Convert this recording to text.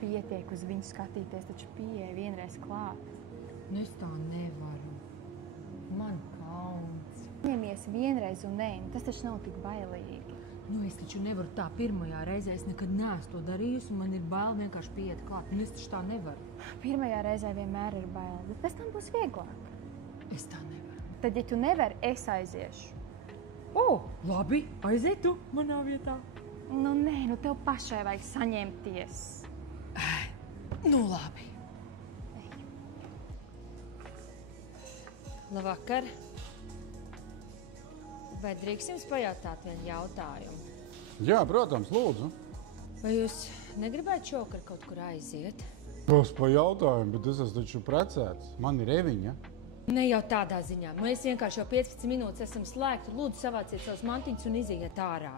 pietiek uz viņu skatīties, taču pieeja vienreiz klāt. Nu, es tā nevaru. Man kauns. Ņemies vienreiz un nē, tas taču nav tik bailīgi. Nu, es taču nevaru tā pirmajā reizē, es nekad neesmu to darījusi, un man ir bail vienkārši pieiet klāt. Nu, es taču tā nevaru. Pirmajā reizē vienmēr ir bail, bet pēc tam būs vieglāk. Es tā nevaru. Tad, ja tu nevari, es aiziešu. Labi, aiziet tu manā vietā. Nu, nē, nu tev pašai vajag saņemties. Nu, labi. Labvakar. Vai drīkst jums pajautāt vienu jautājumu? Jā, protams, lūdzu. Vai jūs negribētu šokar kaut kur aiziet? Tos pa jautājumu, bet es esmu taču precēts. Man ir Eviņa. Ne jau tādā ziņā. Mēs vienkārši jau 15 minūtes esam slēgti. Lūdzu, savāciet savus mantiņus un iziet ārā.